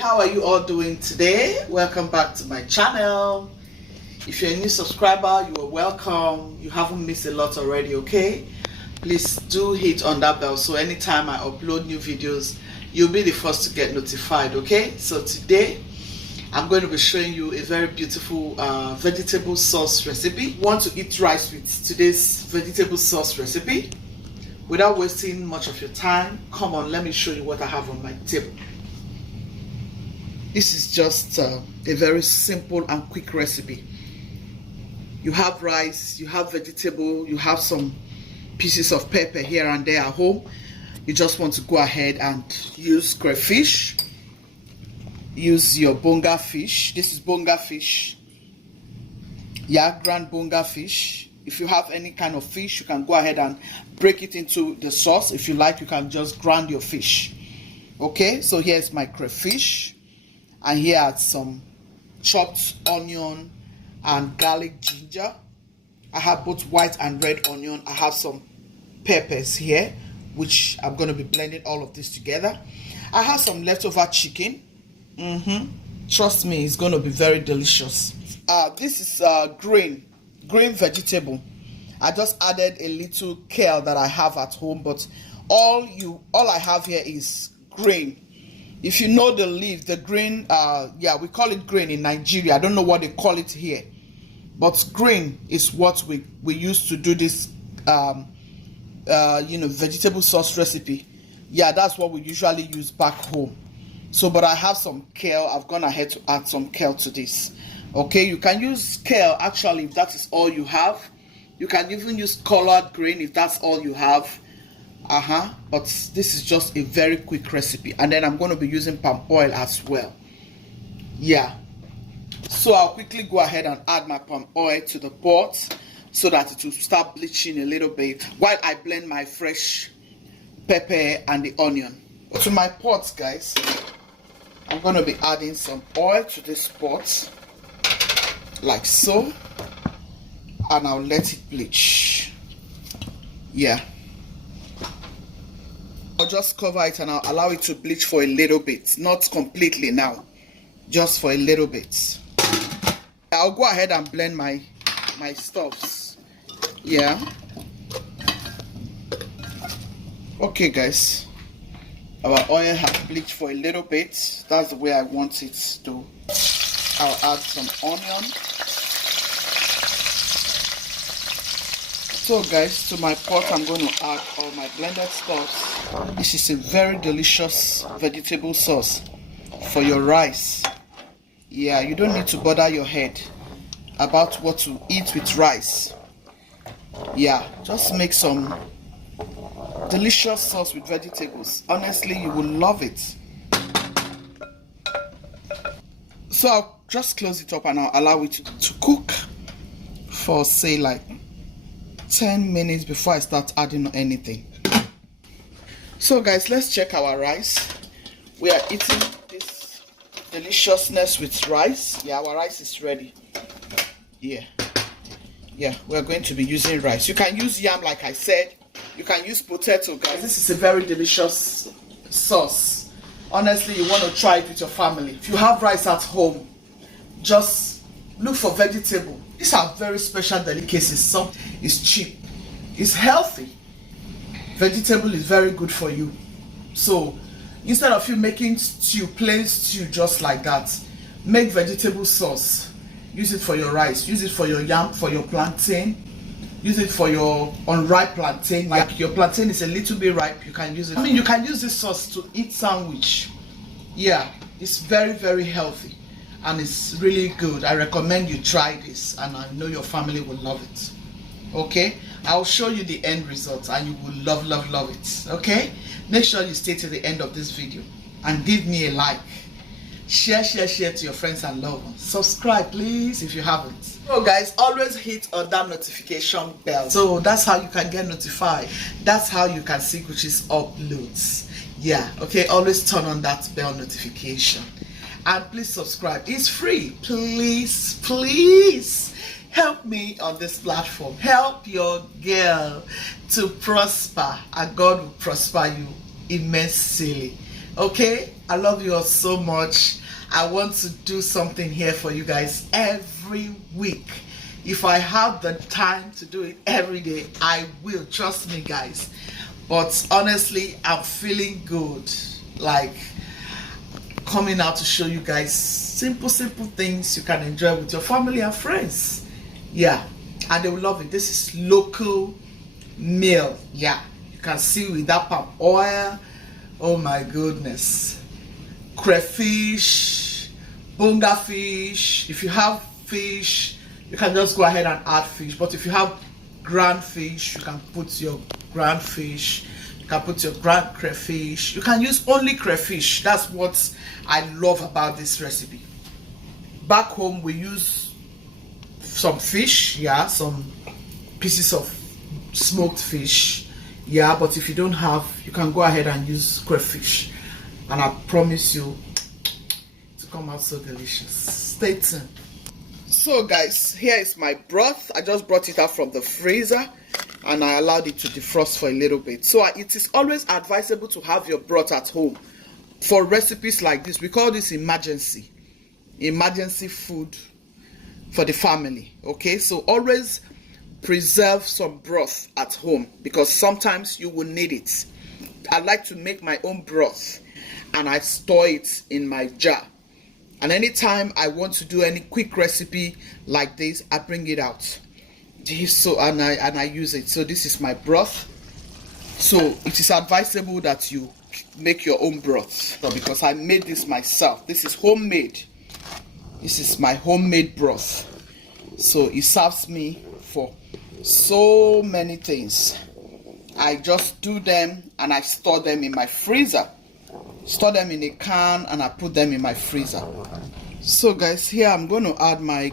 How are you all doing today? Welcome back to my channel. If you're a new subscriber, you are welcome. You haven't missed a lot already, okay? Please do hit on that bell so anytime I upload new videos, you'll be the first to get notified, okay? So today I'm going to be showing you a very beautiful vegetable sauce recipe. Want to eat rice with today's vegetable sauce recipe? Without wasting much of your time, come on, let me show you what I have on my table. This is just a very simple and quick recipe. You have rice, you have vegetable, you have some pieces of pepper here and there at home. You just want to go ahead and use crayfish. Use your bonga fish. This is bonga fish. Yeah, ground bonga fish. If you have any kind of fish, you can go ahead and break it into the sauce. If you like, you can just grind your fish. Okay, so here's my crayfish. And here are some chopped onion and garlic ginger. I have both white and red onion. I have some peppers here, which I'm going to be blending all of this together. I have some leftover chicken. Trust me, it's going to be very delicious. This is green vegetable. I just added a little kale that I have at home, but all I have here is green. If you know the leaf, the green, yeah, we call it green in Nigeria. I don't know what they call it here, but green is what we use to do this, vegetable sauce recipe. Yeah, that's what we usually use back home. So, but I have some kale. I've gone ahead to add some kale to this. Okay, you can use kale actually if that is all you have. You can even use collard green if that's all you have. But this is just a very quick recipe, and then I'm going to be using palm oil as well. Yeah, so I'll quickly go ahead and add my palm oil to the pot so that it will start bleaching a little bit while I blend my fresh pepper and the onion. To my pot, guys, I'm going to be adding some oil to this pot like so, and I'll let it bleach. Yeah, I'll just cover it and I'll allow it to bleach for a little bit, not completely now, just for a little bit. I'll go ahead and blend my stuffs. Yeah, okay guys, our oil has bleached for a little bit. That's the way I want it to. I'll add some onion. So guys, to my pot I'm going to add all my blended stuffs. This is a very delicious vegetable sauce for your rice. Yeah, you don't need to bother your head about what to eat with rice. Yeah, just make some delicious sauce with vegetables. Honestly, you will love it. So I'll just close it up and I'll allow it to cook for say like 10 minutes before I start adding anything. So guys, let's check our rice. We are eating this deliciousness with rice. Yeah, our rice is ready. Yeah, we're going to be using rice. You can use yam like I said. You can use potato, guys. This is a very delicious sauce. Honestly, you want to try it with your family. If you have rice at home, just look for vegetable. These are very special delicacies. Some is cheap, it's healthy. Vegetable is very good for you. So instead of you making stew, plain stew just like that, make vegetable sauce. Use it for your rice, use it for your yam, for your plantain, use it for your unripe plantain. Like your plantain is a little bit ripe, you can use it. I mean, you can use this sauce to eat sandwich. Yeah, it's very, very healthy and it's really good. I recommend you try this and I know your family will love it. Okay, I'll show you the end result and you will love, love, love it. Okay, make sure you stay to the end of this video and give me a like. Share to your friends and loved ones. Subscribe please if you haven't. So guys, always hit on that notification bell. So that's how you can get notified. That's how you can see Gucci's uploads. Yeah, okay, always turn on that bell notification. And please subscribe. It's free. Please, please help me on this platform. Help your girl to prosper and God will prosper you immensely. Okay, I love you all so much. I want to do something here for you guys every week. If I have the time to do it every day, I will. Trust me guys. But honestly, I'm feeling good, like coming out to show you guys simple things you can enjoy with your family and friends. Yeah, and they will love it. This is local meal. Yeah, you can see with that palm oil. Oh my goodness. Crayfish, bonga fish. If you have fish, you can just go ahead and add fish. But if you have ground fish, you can put your ground fish. You can put your ground crayfish. You can use only crayfish. That's what I love about this recipe. Back home we use some fish, yeah, some pieces of smoked fish. Yeah, but if you don't have, you can go ahead and use crayfish. And I promise you to come out so delicious. Stay tuned. So guys, here is my broth. I just brought it out from the freezer and I allowed it to defrost for a little bit. So it is always advisable to have your broth at home for recipes like this. We call this emergency food for the family. Okay, so always preserve some broth at home because sometimes you will need it. I like to make my own broth and I store it in my jar, and anytime I want to do any quick recipe like this, I bring it out. So and I use it. So this is my broth. So it is advisable that you make your own broth. So because I made this myself, this is homemade. This is my homemade broth. So it serves me for so many things. I just do them and I store them in my freezer. Store them in a can and I put them in my freezer. So guys, here I'm going to add my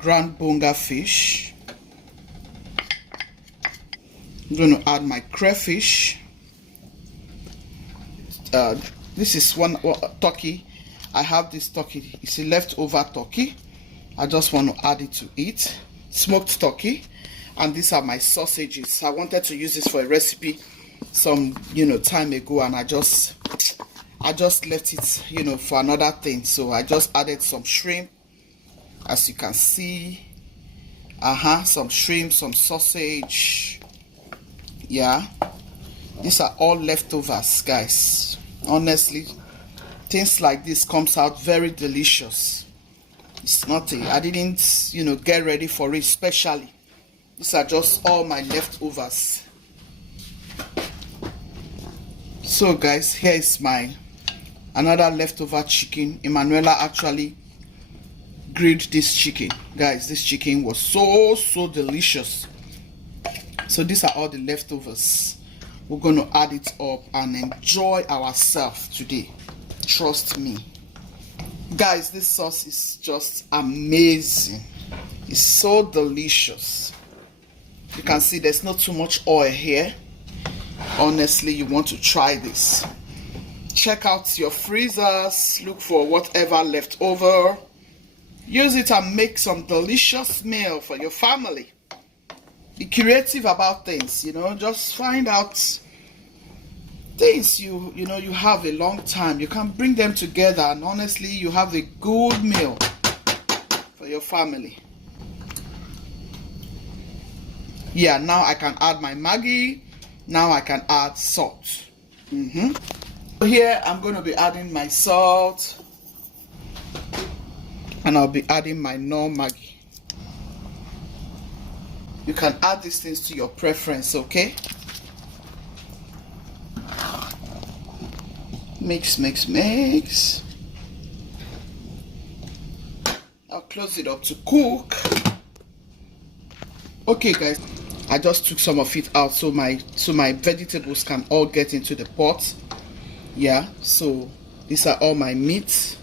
ground bonga fish. I'm going to add my crayfish. This is one turkey. I have this turkey. It's a leftover turkey. I just want to add it to it. Smoked turkey. And these are my sausages. I wanted to use this for a recipe some time ago, and I just left it for another thing. So I just added some shrimp, as you can see. Some shrimp, some sausage. Yeah, these are all leftovers, guys. Honestly, things like this comes out very delicious. It's nothing. I didn't get ready for it specially. These are just all my leftovers. So guys, here is my another leftover chicken. Emanuela actually grilled this chicken. Guys, this chicken was so delicious. So these are all the leftovers. We're going to add it up and enjoy ourselves today. Trust me. Guys, this sauce is just amazing. It's so delicious. You can see there's not too much oil here. Honestly, you want to try this. Check out your freezers. Look for whatever left over. Use it and make some delicious meal for your family. Be creative about things, just find out things you have a long time. You can bring them together and honestly you have a good meal for your family. Yeah, now I can add my Maggi. Now I can add salt. Here I'm going to be adding my salt, and I'll be adding my non-Maggi. You can add these things to your preference, okay? Mix, mix, mix. I'll close it up to cook. Okay guys, I just took some of it out so my vegetables can all get into the pot. Yeah, so these are all my meats.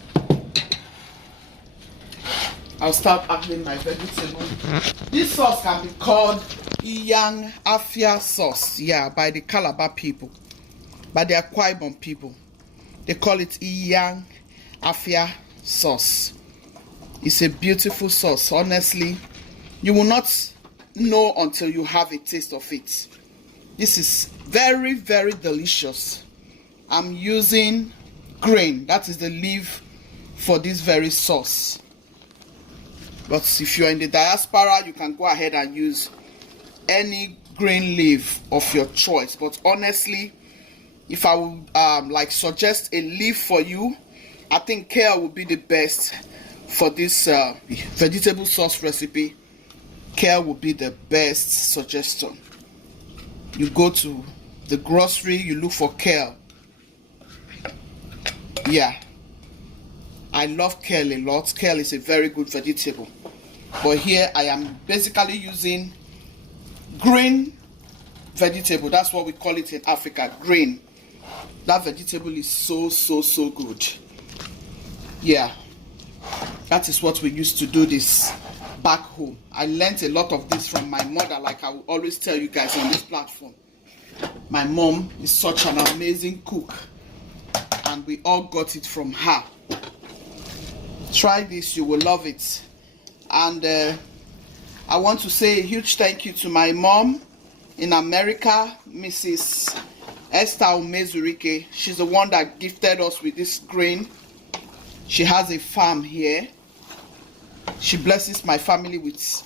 I'll start adding my vegetables. This sauce can be called Inyang Afia Sauce, yeah, by the Calabar people, by the Akwa Ibom people. They call it Inyang Afia Sauce. It's a beautiful sauce. Honestly, you will not know until you have a taste of it. This is very, very delicious. I'm using grain, that is the leaf for this very sauce. But if you're in the diaspora, you can go ahead and use any green leaf of your choice. But honestly, if I would like suggest a leaf for you, I think kale would be the best for this vegetable sauce recipe. Kale would be the best suggestion. You go to the grocery, you look for kale. Yeah, I love kale a lot. Kale is a very good vegetable. But here I am basically using green vegetable. That's what we call it in Africa, green. That vegetable is so good. Yeah, that is what we used to do this back home. I learned a lot of this from my mother, like I will always tell you guys on this platform. My mom is such an amazing cook, and we all got it from her. Try this, you will love it. And I want to say a huge thank you to my mom in America, Mrs. Esther Umezurike. She's the one that gifted us with this grain. She has a farm here. She blesses my family with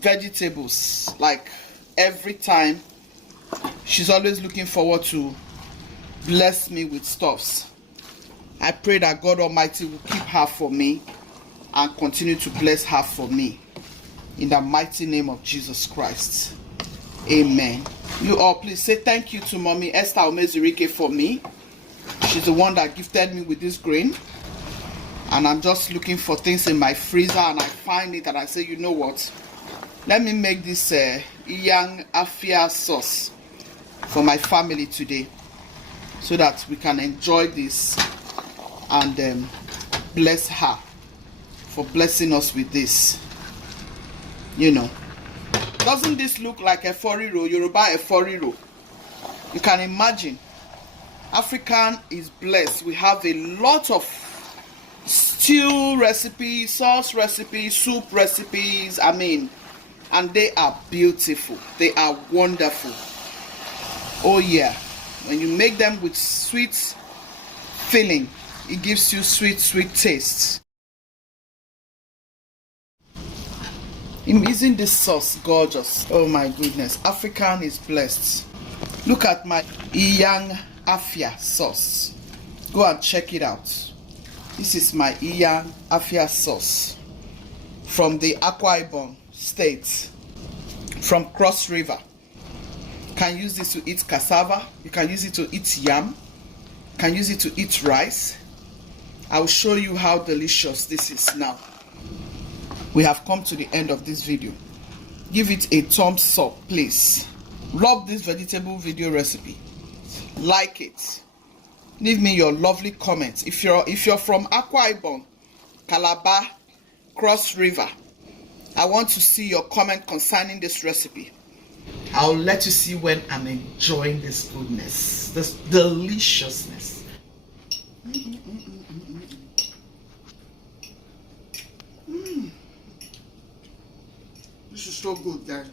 vegetables like every time. She's always looking forward to bless me with stuffs. I pray that God Almighty will keep her for me and continue to bless her for me. In the mighty name of Jesus Christ. Amen. You all please say thank you to Mommy Esther Umezurike for me. She's the one that gifted me with this grain. And I'm just looking for things in my freezer, and I find it and I say, you know what? Let me make this Inyang Afia sauce for my family today, so that we can enjoy this and bless her for blessing us with this. You know, doesn't this look like a foriro, Yoruba a foriro? You can imagine. African is blessed. We have a lot of stew recipes, sauce recipes, soup recipes, I mean, and they are beautiful. They are wonderful. Oh yeah, when you make them with sweet filling, it gives you sweet taste. Isn't this sauce gorgeous? Oh my goodness, African is blessed. Look at my Inyang Afia sauce. Go and check it out. This is my Inyang Afia sauce from the Akwa Ibom state, from Cross River. You can use this to eat cassava. You can use it to eat yam. You can use it to eat rice. I will show you how delicious this is now. We have come to the end of this video. Give it a thumbs up, please. Love this vegetable video recipe. Like it. Leave me your lovely comments. If you're from Akwa Ibom, Calabar, Cross River, I want to see your comment concerning this recipe. I'll let you see when I'm enjoying this goodness, this deliciousness. This is so good, guys.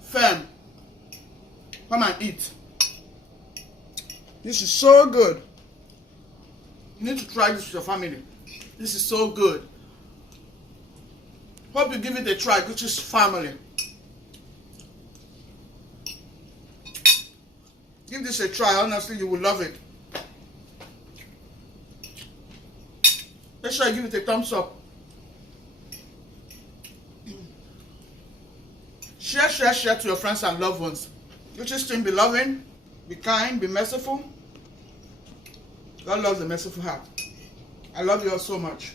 Fam, come and eat. This is so good. You need to try this with your family. This is so good. Hope you give it a try, which is family. Give this a try. Honestly, you will love it. Make sure you give it a thumbs up. Share to your friends and loved ones. You just be loving, be kind, be merciful. God loves a merciful heart. I love you all so much.